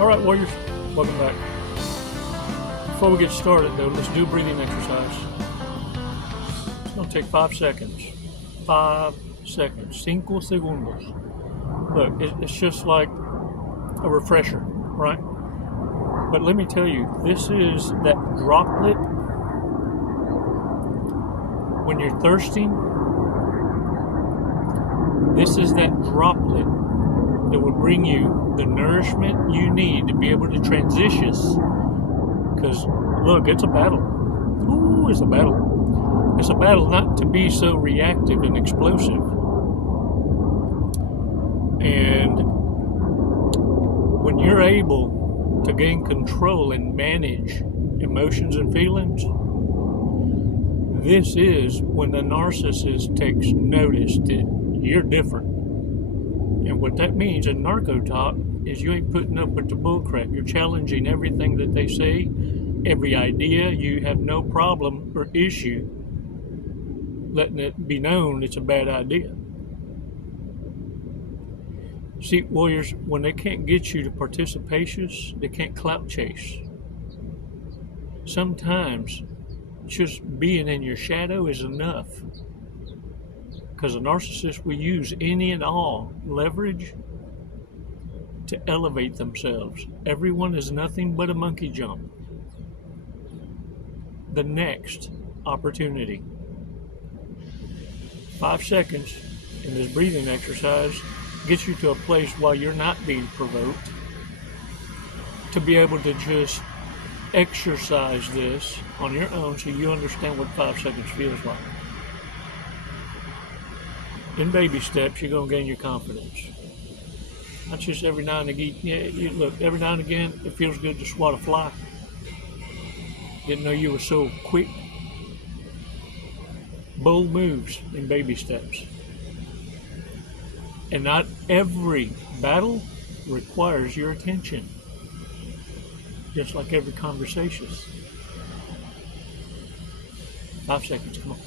All right, warriors, welcome back. Before we get started, though, let's do a breathing exercise. It's going to take 5 seconds. 5 seconds. 5 segundos. Look, it's just like a refresher, right? But let me tell you, this is that droplet when you're thirsting. This is that droplet that will bring you the nourishment you need to be able to transition. Because, look, it's a battle. Ooh, it's a battle. It's a battle not to be so reactive and explosive. And when you're able to gain control and manage emotions and feelings, this is when the narcissist takes notice that you're different. And what that means in narco talk is you ain't putting up with the bullcrap. You're challenging everything that they say, every idea. You have no problem or issue letting it be known it's a bad idea. See, warriors, when they can't get you to participations, they can't clout chase. Sometimes just being in your shadow is enough. Because a narcissist will use any and all leverage to elevate themselves. Everyone is nothing but a monkey jump. The next opportunity. 5 seconds in this breathing exercise gets you to a place while you're not being provoked to be able to just exercise this on your own so you understand what 5 seconds feels like. In baby steps, you're going to gain your confidence. Not just every now and again. Yeah, look, every now and again, it feels good to swat a fly. Didn't know you were so quick. Bold moves in baby steps. And not every battle requires your attention. Just like every conversation. 5 seconds, come on.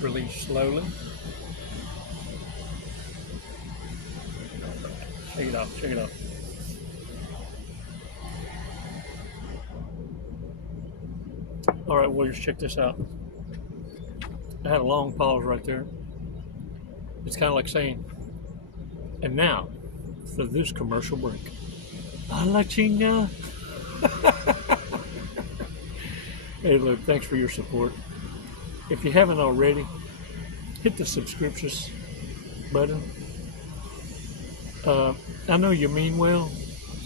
Release slowly. Shake it off, shake it off. All right, warriors, check this out. I had a long pause right there. It's kind of like saying, and now for this commercial break. Hola, chinga. Hey, look, thanks for your support. If you haven't already, hit the subscriptions button. I know you mean well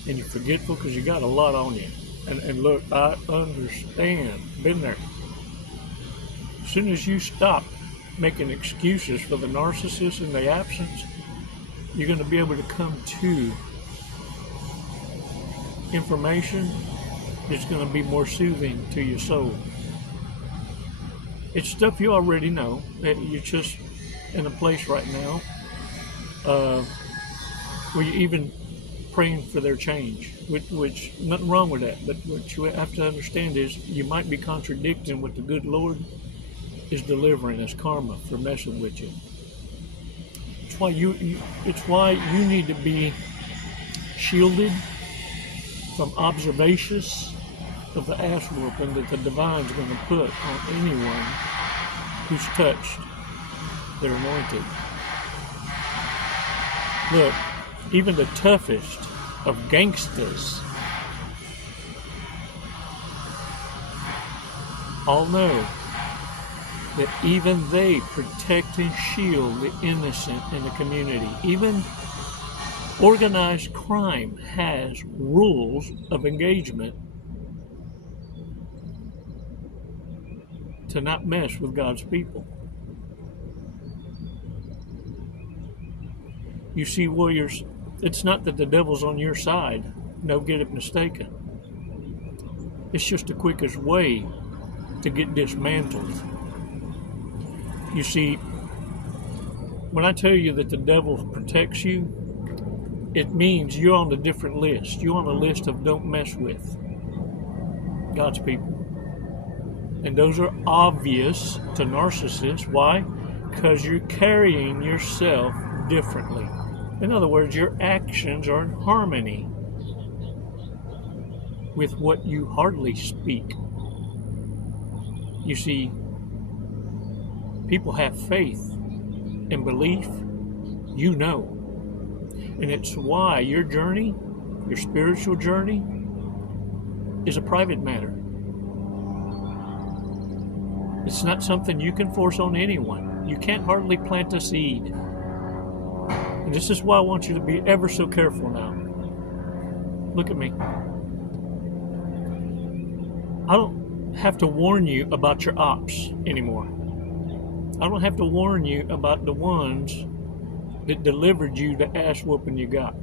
and you're forgetful because you got a lot on you. And look, I understand. Been there. As soon as you stop making excuses for the narcissist and the absence, you're going to be able to come to information that's going to be more soothing to your soul. It's stuff you already know. You're just in a place right now where you're even praying for their change, which nothing wrong with that. But what you have to understand is you might be contradicting what the good Lord is delivering as karma for messing with you. It's why you need to be shielded from observations of the ass whooping that the divine's going to put on anyone who's touched their anointed. Look, even the toughest of gangsters all know that even they protect and shield the innocent in the community. Even organized crime has rules of engagement to not mess with God's people. You see, warriors, it's not that the devil's on your side. Don't get it mistaken. It's just the quickest way to get dismantled. You see, when I tell you that the devil protects you, it means you're on a different list. You're on a list of don't mess with God's people. And those are obvious to narcissists. Why? because you're carrying yourself differently. In other words, your actions are in harmony with what you hardly speak. You see, people have faith and belief, you know. And it's why your journey, your spiritual journey, is a private matter. It's not something you can force on anyone. You can't hardly plant a seed. And this is why I want you to be ever so careful now. Look at me. I don't have to warn you about your ops anymore. I don't have to warn you about the ones that delivered you the ass whooping you got.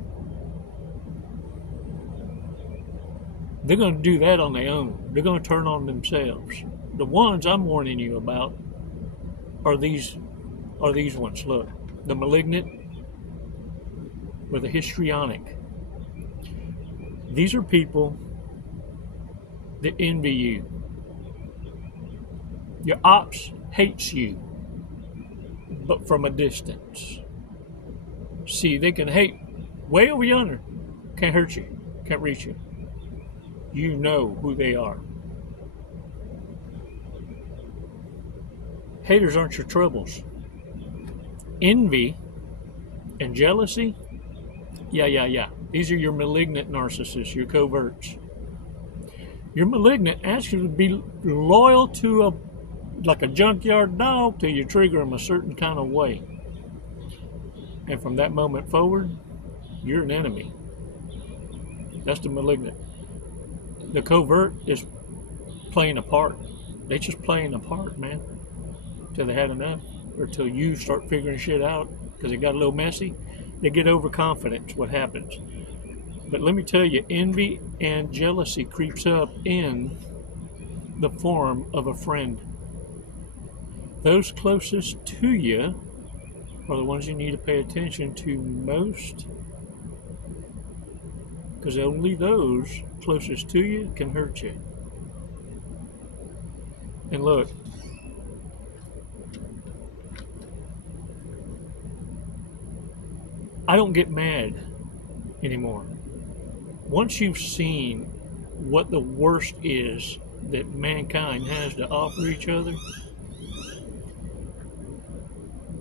They're going to do that on their own. They're going to turn on themselves. The ones I'm warning you about are these ones. Look, the malignant or the histrionic. These are people that envy you. Your ops hates you, but from a distance. See, they can hate way over yonder. Can't hurt you. Can't reach you. You know who they are. Haters aren't your troubles. Envy and jealousy, yeah. These are your malignant narcissists, your coverts. Your malignant asks you to be loyal to like a junkyard dog till you trigger them a certain kind of way. And from that moment forward, you're an enemy. That's the malignant. The covert is playing a part. They just playing a part, man. Till they had enough, or till you start figuring shit out because it got a little messy. They get overconfident. What happens? But let me tell you, envy and jealousy creeps up in the form of a friend. Those closest to you are the ones you need to pay attention to most, because only those closest to you can hurt you. And look, I don't get mad anymore. Once you've seen what the worst is that mankind has to offer each other,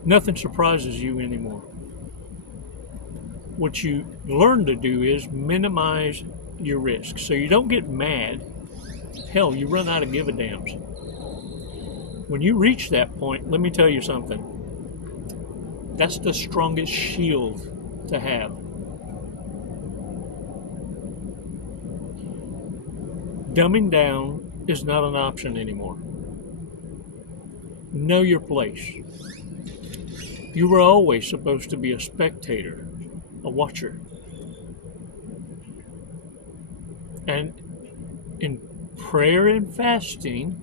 nothing surprises you anymore. What you learn to do is minimize your risk. So you don't get mad. Hell, you run out of give-a-dams. When you reach that point, let me tell you something. That's the strongest shield to have. Dumbing down is not an option anymore. Know your place. You were always supposed to be a spectator, a watcher. And in prayer and fasting,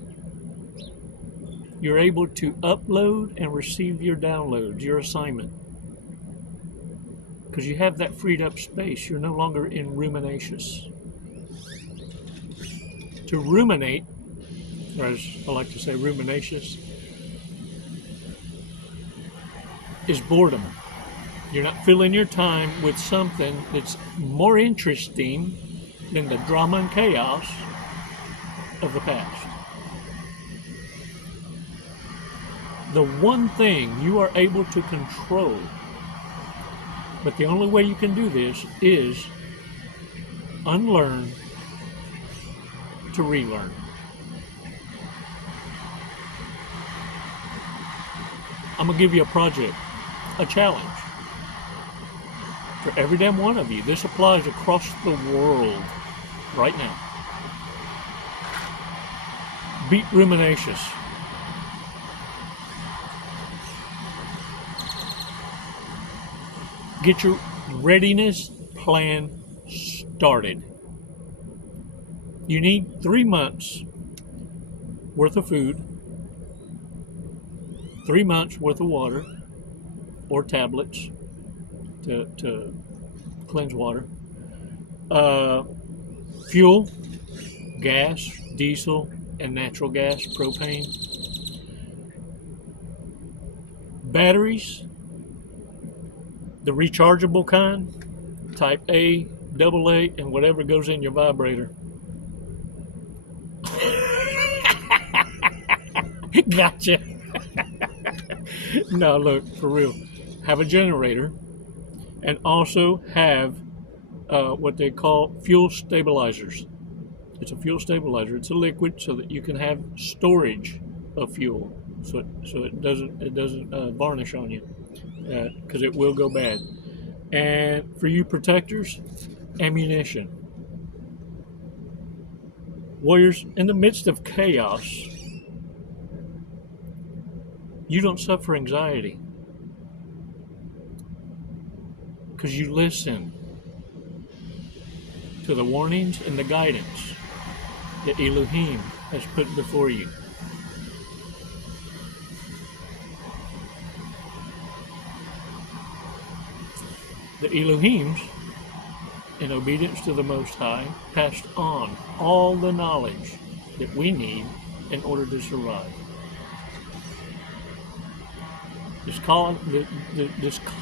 you're able to upload and receive your downloads, your assignment. Because you have that freed up space. You're no longer in ruminations. To ruminate, or as I like to say, ruminacious, is boredom. You're not filling your time with something that's more interesting than the drama and chaos of the past. The one thing you are able to control, but the only way you can do this is unlearn to relearn. I'm going to give you a project, a challenge for every damn one of you. This applies across the world right now. Beat ruminacious. Get your readiness plan started. You need 3 months worth of food, 3 months worth of water or tablets to cleanse water, fuel, gas, diesel, and natural gas, propane. Batteries, the rechargeable kind, type A, AA, and whatever goes in your vibrator. Gotcha. No, look, for real. Have a generator and also have what they call fuel stabilizers. It's a fuel stabilizer. It's a liquid so that you can have storage of fuel, so it doesn't varnish on you, because it will go bad. And for you protectors, ammunition. Warriors, in the midst of chaos, you don't suffer anxiety because you listen to the warnings and the guidance that Elohim has put before you. The Elohims, in obedience to the Most High, passed on all the knowledge that we need in order to survive. This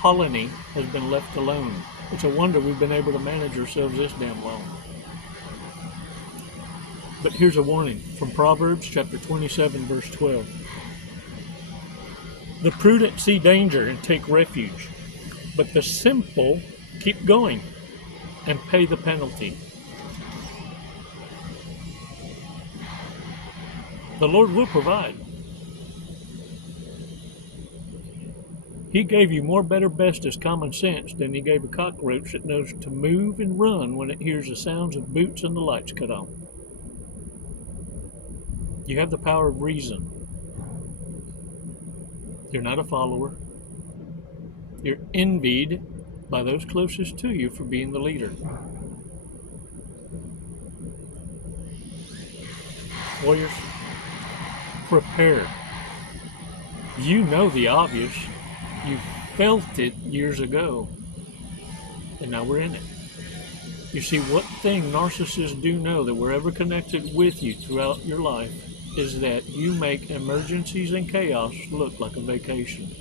colony has been left alone. It's a wonder we've been able to manage ourselves this damn long. But here's a warning from Proverbs chapter 27, verse 12. The prudent see danger and take refuge, but the simple keep going and pay the penalty. The Lord will provide. He gave you more better bestest common sense than he gave a cockroach that knows to move and run when it hears the sounds of boots and the lights cut on. You have the power of reason. You're not a follower. You're envied by those closest to you for being the leader. Warriors, prepare. You know the obvious. You felt it years ago, and now we're in it. You see, what thing narcissists do know that we're ever connected with you throughout your life is that you make emergencies and chaos look like a vacation.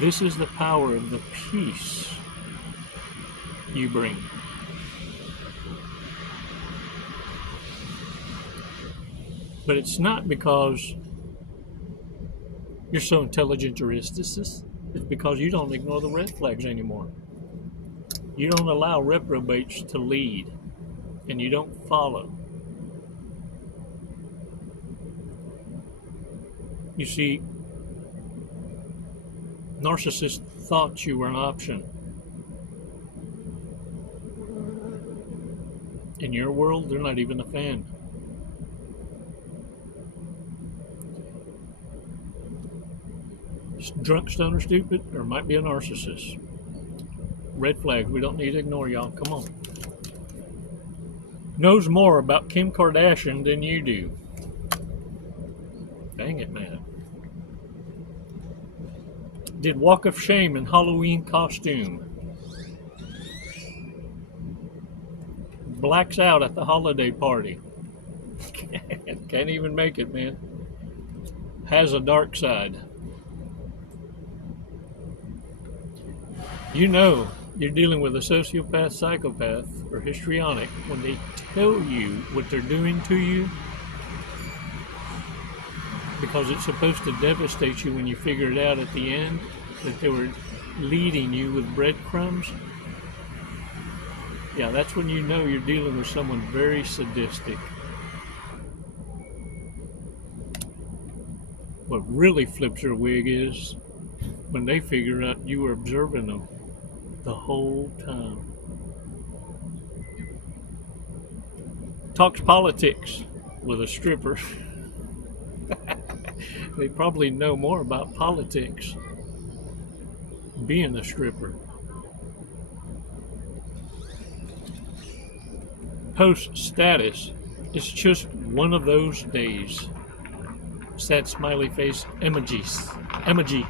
This is the power of the peace you bring. But it's not because you're so intelligent or It's because you don't ignore the red flags anymore. You don't allow reprobates to lead, and you don't follow. You see, narcissists thought you were an option. In your world, they're not even a fan. Drunk, stoner, stupid, or might be a narcissist. Red flags, we don't need to ignore y'all. Come on. Knows more about Kim Kardashian than you do. Dang it, man. Did walk of shame in Halloween costume. Blacks out at the holiday party. Can't even make it, man. Has a dark side. You know you're dealing with a sociopath, psychopath, or histrionic when they tell you what they're doing to you, because it's supposed to devastate you when you figure it out at the end that they were leading you with breadcrumbs. Yeah, that's when you know you're dealing with someone very sadistic. What really flips their wig is when they figure out you were observing them the whole time. Talks politics with a stripper. They probably know more about politics being a stripper. Post status. It's just one of those days. Sad smiley face emojis. Emoji.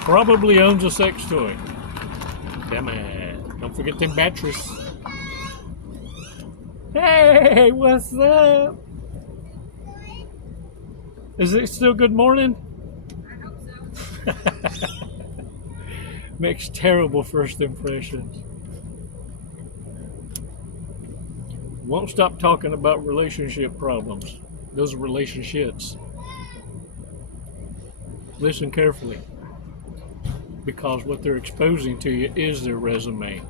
Probably owns a sex toy. Damn it. Don't forget them batteries. Hey, what's up? Is it still good morning? I hope so. Makes terrible first impressions. Won't stop talking about relationship problems. Those are relationships. Listen carefully, because what they're exposing to you is their resume.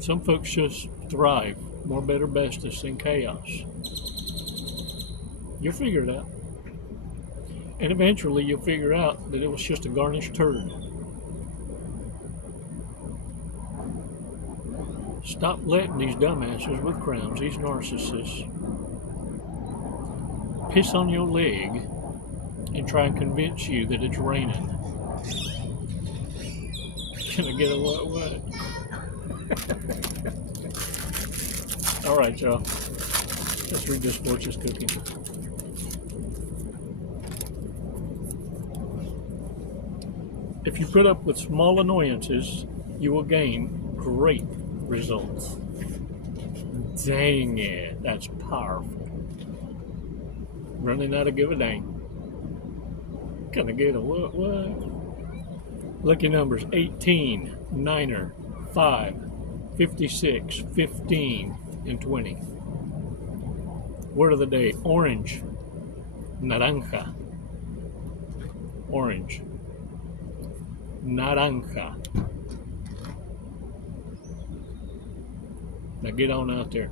Some folks just thrive, more, better, bestest in chaos. You'll figure it out. And eventually you'll figure out that it was just a garnished turd. Stop letting these dumbasses with crowns, these narcissists, piss on your leg and try and convince you that it's raining. Can I get a what? All right, y'all. Let's read this Fortune's cookie. If you put up with small annoyances, you will gain great results. Dang it, that's powerful. Running out of give a dang. Can I get a what? Lucky numbers 18, 9er, 5, 56, 15, and 20. Word of the day, orange, naranja. Orange, naranja. Now get on out there.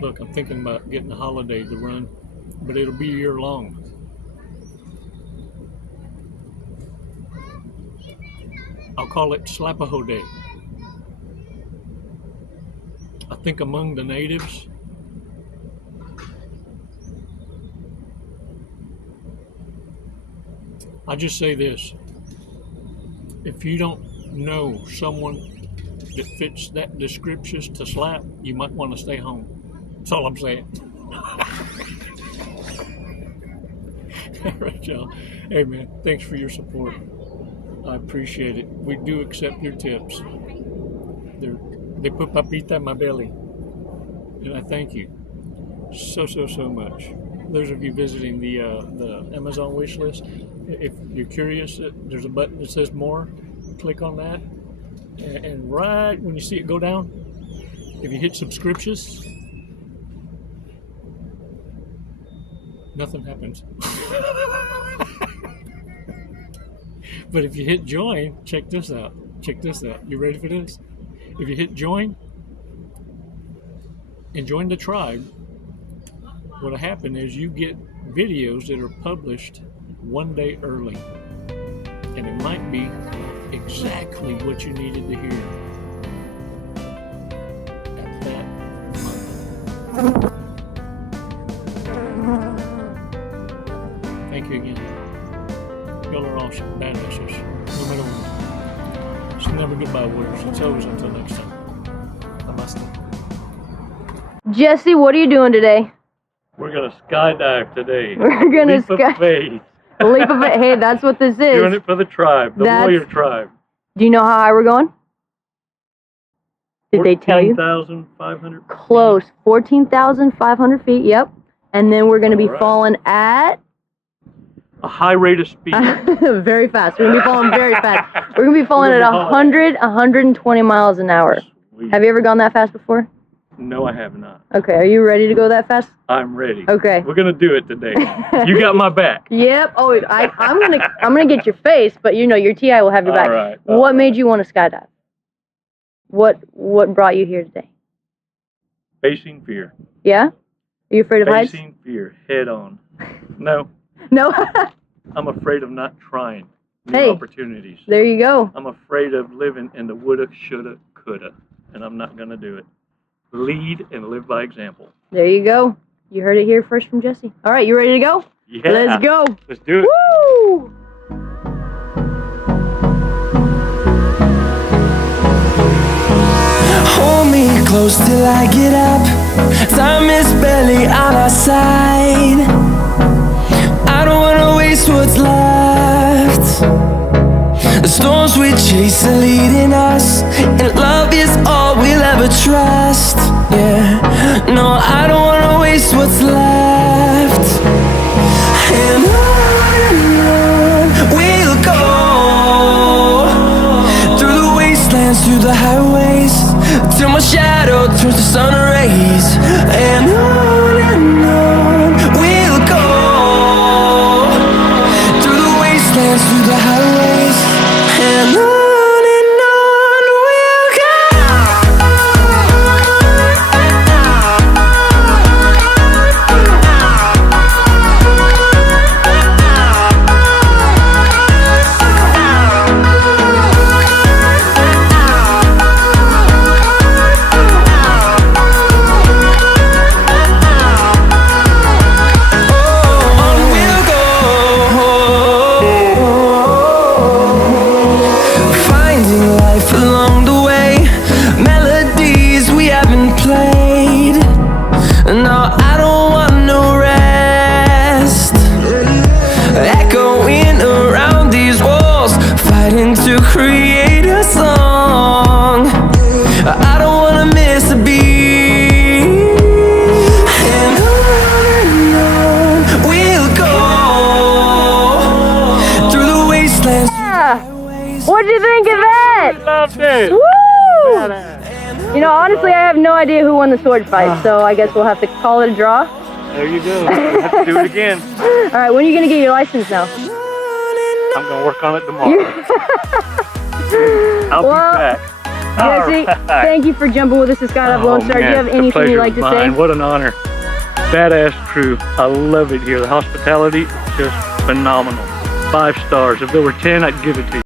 Look, I'm thinking about getting a holiday to run, but it'll be year long. I'll call it Slapaho Day. I think among the natives, I just say this: if you don't know someone that fits that description to slap, you might want to stay home. That's all I'm saying. All right, y'all. Hey, man, thanks for your support. I appreciate it. We do accept your tips. They put papita in my belly, and I thank you so much. Those of you visiting the Amazon wish list, if you're curious, there's a button that says more. Click on that, and right when you see it go down, if you hit subscriptions, nothing happens. But if you hit join, check this out. You ready for this? If you hit join and join the tribe, what'll happen is you get videos that are published one day early. And it might be exactly what you needed to hear at that moment. Thank you again. Y'all are awesome, badasses, no matter what. It's never goodbye words. It's always until next time. Namaste. Jesse, what are you doing today? We're gonna skydive today. We're gonna Leap of faith. Leap of faith. Hey, that's what this is. Doing it for the tribe, the warrior tribe. Do you know how high we're going? Did they tell you? 14,500. Close. 14,500 feet. Yep. And then we're gonna be falling at a high rate of speed. very fast. We're gonna be falling very fast. We're gonna be falling at 120 miles an hour. Sweet. Have you ever gone that fast before? No, I have not. Okay. Are you ready to go that fast? I'm ready. Okay. We're gonna do it today. You got my back. Yep. Oh, I'm gonna get your face, but you know your TI will have your back. All right. What made you want to skydive? What brought you here today? Facing fear. Yeah? Are you afraid of heights? Facing fear head on. No. No. I'm afraid of not trying new opportunities. There you go. I'm afraid of living in the woulda, shoulda, coulda, and I'm not gonna do it. Lead and live by example. There you go. You heard it here first from Jesse. All right, you ready to go? Yeah. Let's go. Let's do it. Woo! Hold me close till I get up. Time is barely on our side. I don't wanna waste what's left. The storms we chase are leading us, and love is all we'll ever trust. Yeah. No, I don't wanna waste what's left. And on we'll go, through the wastelands, through the highways, till my shadow turns to sun rays. And on we'll go, through the wastelands, through the highways, and on we'll go. Along the way, melodies we haven't played. No, I don't want no rest. Echoing around these walls, fighting to create a song. I don't wanna miss a beat. And on we'll go, through the wastelands. What'd you think of it? Loved it. Woo! You know, honestly, I have no idea who won the sword fight, so I guess we'll have to call it a draw. There you go. We'll have to do it again. All right, when are you gonna get your license now? I'm gonna work on it tomorrow. I'll Well, be back. Jesse, All right. thank you for jumping with us at Skylab Lone Star. Do you have the anything pleasure you'd like was to say? mine. What an honor. Badass crew. I love it here. The hospitality, just phenomenal. 5 stars. If there were 10, I'd give it to you.